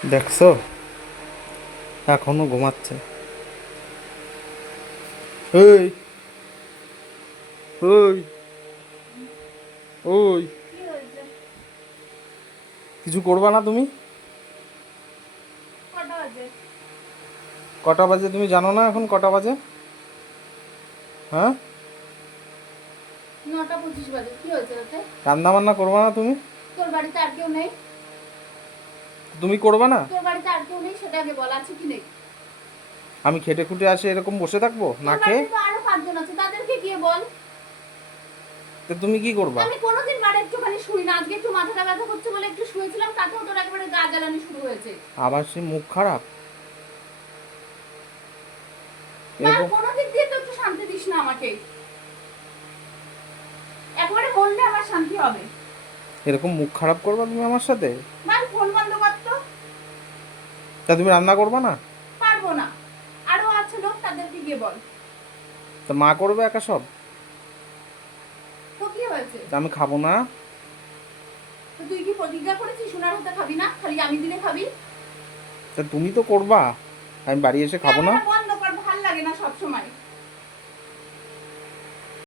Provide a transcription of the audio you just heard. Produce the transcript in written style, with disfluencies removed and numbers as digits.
দেখছো এখনো ঘুমাচ্ছে। ওই ওই ওই কি হয়েছে? কিছু করবা না তুমি? কটা বাজে? কটা বাজে তুমি জানো না? এখন কটা বাজে? হ্যাঁ, 9:25 বাজে। কি হয়েছে ওতে? রান্না বান্না করবা না তুমি? তোর বাড়িতে আর কেউ নেই? তুমি করবা না? তোর বাড়িতে আর কেউ নেই সেটা আগে বল, আছে কি নেই? আমি খেটে খুঁটে আসে এরকম বসে থাকবো না তোর খেয়ে? বাড়িতে তো আরো 5 জন আছে, তাদেরকে গিয়ে বল। তো তুমি কি করবা? আমি কোনোদিন বাড়ি একটুখানি শুই না, আজকে একটু মাথাটা ব্যথা করছে বলে একটু শুয়েছিলাম, তাতেও তোর একেবারে গা জ্বালানি শুরু হয়েছে। আবার সে মুখ খারাপ মা, এরকম? কোনো দিক দিয়ে তো একটু শান্তি দিস না আমাকে। একবারে বললে আমার শান্তি হবে। এরকম মুখ খারাপ করবা তুমি আমার সাথে? মা, ফোন বন্ধ কর তো। তা তুমি রান্না করবা না? পারবো না, আরো আছে লোক, তাদেরকে গিয়ে বল। তা মা করবে একা সব? তো কি হয়েছে? তা আমি খাবো না? তো তুই কি প্রতিজ্ঞা করেছিস সোনার হাতে খাবি না, খালি আমি দিলে খাবি? তা তুমি তো করবা, আমি বাড়ি এসে খাবো না? ক্যামেরা বন্ধ কর, ভাল লাগে না সব সময়।